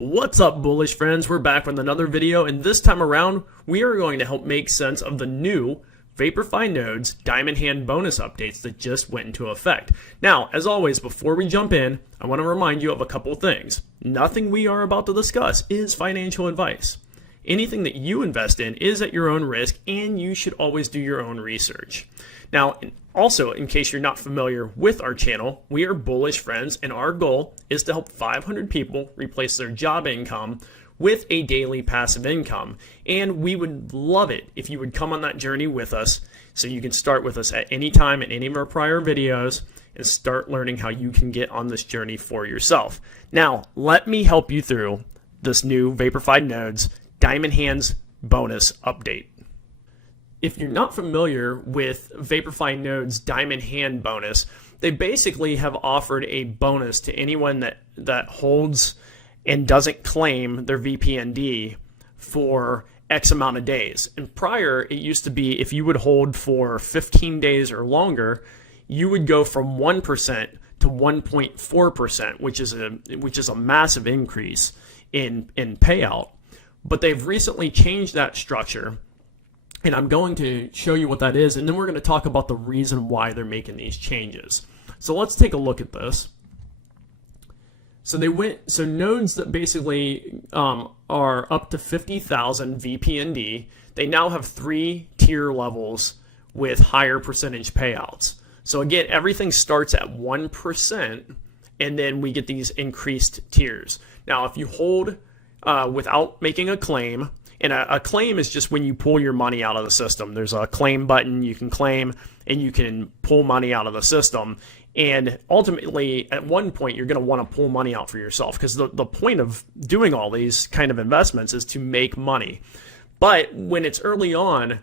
What's up, bullish friends? We're back with another video, and this time around we are going to help make sense of the new Vaporfi nodes diamond hand bonus updates that just went into effect. Now, as always, before we jump in, I want to remind you of a couple things. Nothing we are about to discuss is financial advice. Anything that you invest in is at your own risk, and you should always do your own research. Now, also, in case you're not familiar with our channel, we are bullish friends, and our goal is to help 500 people replace their job income with a daily passive income. And we would love it if you would come on that journey with us, so you can start with us at any time in any of our prior videos and start learning how you can get on this journey for yourself. Now, let me help you through this new Vaporfi nodes Diamond Hands bonus update. If you're not familiar with Vaporfi nodes Diamond Hand bonus, they basically have offered a bonus to anyone that holds and doesn't claim their VPND for X amount of days. And prior, it used to be if you would hold for 15 days or longer, you would go from 1% to 1.4%, which is a massive increase in payout. But they've recently changed that structure, and I'm going to show you what that is, and then we're going to talk about the reason why they're making these changes. So let's take a look at this. So nodes that basically are up to 50,000 VPND, they now have 3 tier levels with higher percentage payouts. So again, everything starts at 1%, and then we get these increased tiers. Now, if you hold without making a claim, and a claim is just when you pull your money out of the system. There's a claim button, you can claim, and you can pull money out of the system. And ultimately, at one point, you're going to want to pull money out for yourself, because the point of doing all these kind of investments is to make money. But when it's early on,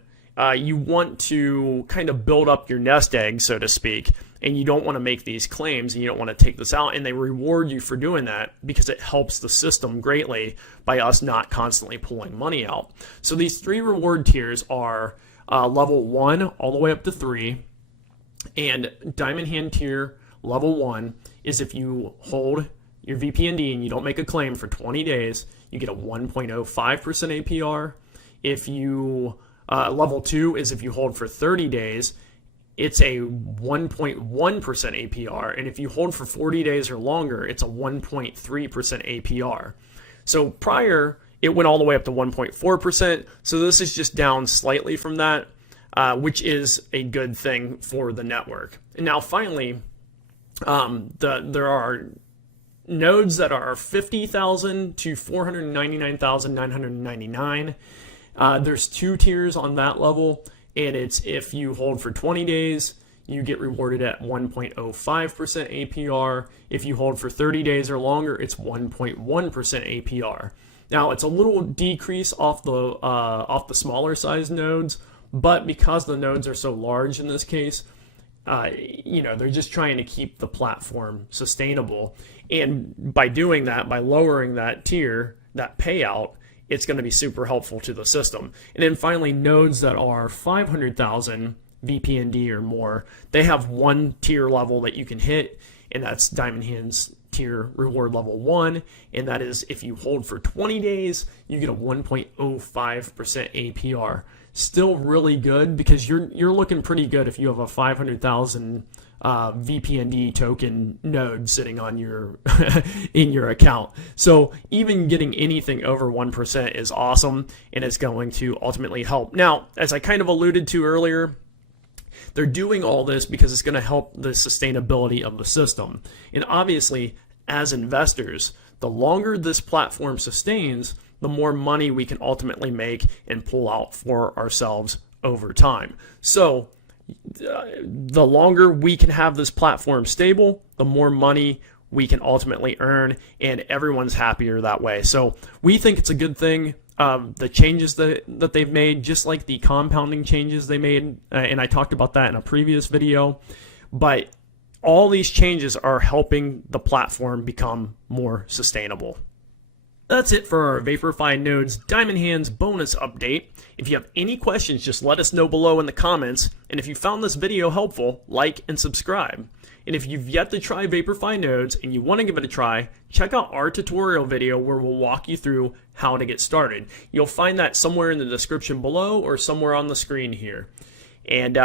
you want to kind of build up your nest egg, so to speak, and you don't want to make these claims, and you don't want to take this out, and they reward you for doing that because it helps the system greatly by us not constantly pulling money out. So these 3 reward tiers are level 1 all the way up to 3, and Diamond Hand tier level 1 is if you hold your VPND and you don't make a claim for 20 days, you get a 1.05% APR. If you level 2 is if you hold for 30 days, it's a 1.1% APR, and if you hold for 40 days or longer, it's a 1.3% APR. So prior, it went all the way up to 1.4%, so this is just down slightly from that, which is a good thing for the network. And now finally, there are nodes that are 50,000 to 499,999. There's 2 tiers on that level, and it's if you hold for 20 days, you get rewarded at 1.05% APR. If you hold for 30 days or longer, it's 1.1% APR. Now, it's a little decrease off the smaller size nodes, but because the nodes are so large in this case, they're just trying to keep the platform sustainable. And by doing that, by lowering that tier, that payout, it's going to be super helpful to the system. And then finally, nodes that are 500,000 VPND or more, they have 1 tier level that you can hit, and that's Diamond Hands tier reward level 1, and that is if you hold for 20 days, you get a 1.05% APR. Still really good, because you're looking pretty good if you have a 500,000 VPND token node sitting on your in your account. So even getting anything over 1% is awesome, and it's going to ultimately help. Now, as I kind of alluded to earlier, they're doing all this because it's going to help the sustainability of the system. And obviously, as investors, the longer this platform sustains, the more money we can ultimately make and pull out for ourselves over time. So the longer we can have this platform stable, the more money we can ultimately earn, and everyone's happier that way. So we think it's a good thing. The changes that they've made, just like the compounding changes they made, and I talked about that in a previous video, but all these changes are helping the platform become more sustainable. That's it for our Vaporfi Nodes Diamond Hands bonus update. If you have any questions, just let us know below in the comments. And if you found this video helpful, like and subscribe. And if you've yet to try Vaporfi Nodes and you want to give it a try, check out our tutorial video where we'll walk you through how to get started. You'll find that somewhere in the description below or somewhere on the screen here. And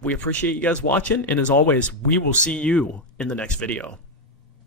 we appreciate you guys watching, and as always, we will see you in the next video.